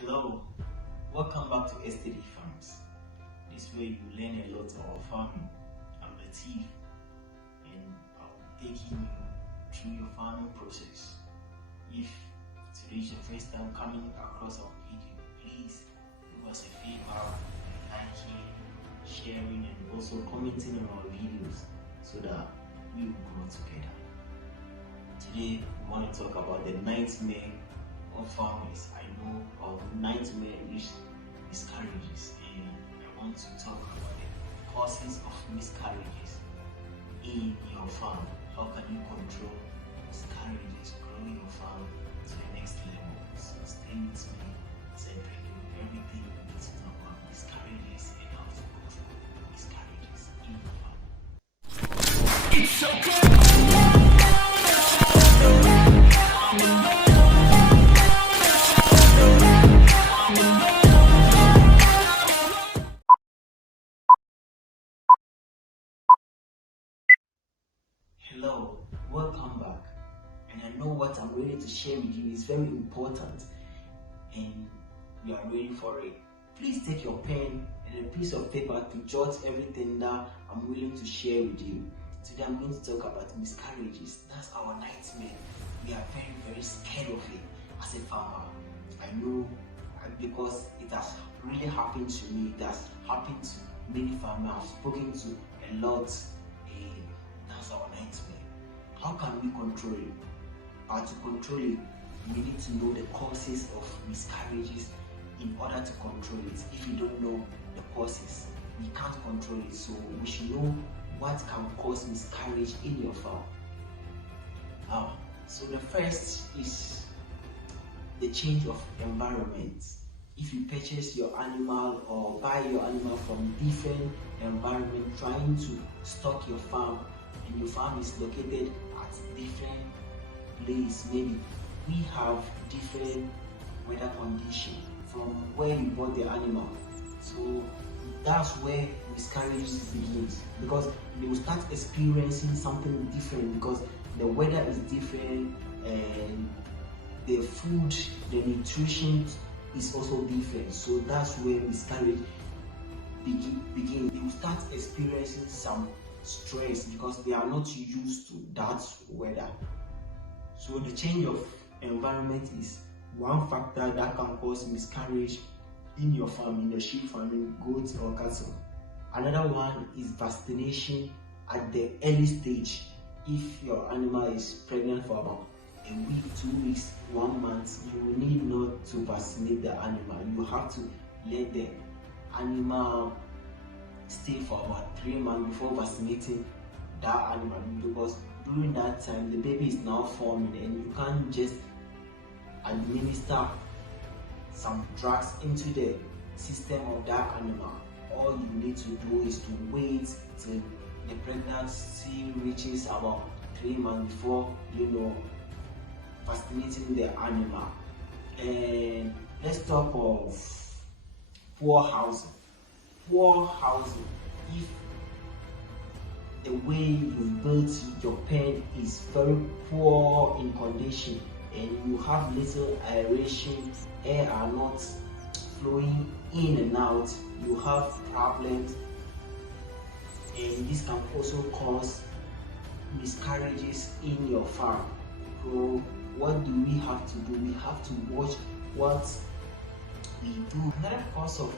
Hello, welcome back to STDFarms. This way you learn a lot about farming. I'm Latif and I'll be taking you through your farming process. If today is your first time coming across our video, please do us a favor by liking, sharing and also commenting on our videos so that we will grow together. Today we want to talk about the nightmare of farmers. I know our nightmare is miscarriages, and I want to talk about the causes of miscarriages in your farm. How can you control miscarriages, grow your farm to the next level? So stay with me as I bring you everything you need to know about miscarriages and how to control miscarriages in your farm. It's okay. Hello, welcome back. And I know what I'm ready to share with you is very important and you are ready for it. Please take your pen and a piece of paper to jot everything that I'm willing to share with you. Today I'm going to talk about miscarriages. That's our nightmare. We are very, very scared of it as a farmer. I know because it has really happened to me. It has happened to many farmers. I've spoken to a lot. That's our nightmare. How can we control it? But to control it, we need to know the causes of miscarriages in order to control it. If you don't know the causes, we can't control it. So we should know what can cause miscarriage in your farm. So the first is the change of environment. If you purchase your animal or buy your animal from different environment, trying to stock your farm, and your farm is located at different place, maybe we have different weather condition from where you bought the animal. So that's where miscarriages begins, because they will start experiencing something different because the weather is different and the food, the nutrition is also different. So that's where miscarriage begin. They will start experiencing some stress because they are not used to that weather. So the change of environment is one factor that can cause miscarriage in your farm, in your sheep farming, goats or cattle. Another one is vaccination at the early stage. If your animal is pregnant for about a week, 2 weeks, 1 month, you need not to vaccinate the animal. You have to let the animal stay for about 3 months before vaccinating that animal, because during that time the baby is now forming and you can't just administer some drugs into the system of that animal. All you need to do is to wait till the pregnancy reaches about 3 months before vaccinating the animal. And let's talk of poor housing. Poor housing. If the way you built your pen is very poor in condition and you have little aeration, air are not flowing in and out, you have problems, and this can also cause miscarriages in your farm. So what do we have to do? We have to watch what we do. Another cause of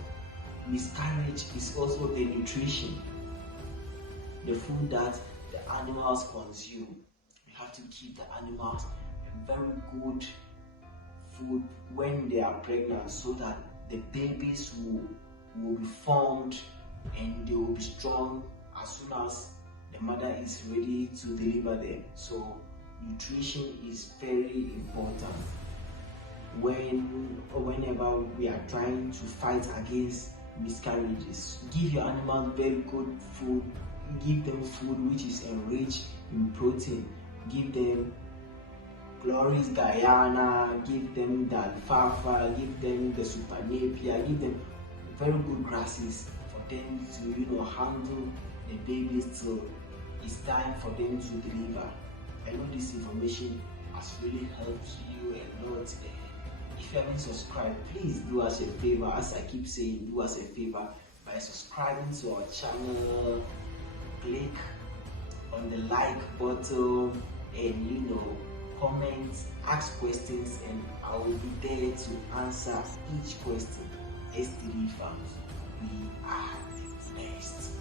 miscarriage is also the nutrition, the food that the animals consume. We have to give the animals a very good food when they are pregnant so that the babies will be formed and they will be strong as soon as the mother is ready to deliver them. So nutrition is very important whenever we are trying to fight against miscarriages. Give your animals very good food. Give them food which is enriched in protein. Give them Glory's Guyana, give them the alfalfa, give them the super napier, give them very good grasses for them to handle the babies till it's time for them to deliver. I know this information has really helped you a lot. If you haven't subscribed, please do us a favor. As I keep saying, do us a favor by subscribing to our channel. Click on the like button and comment, ask questions, and I will be there to answer each question. STD Farms, we are the best.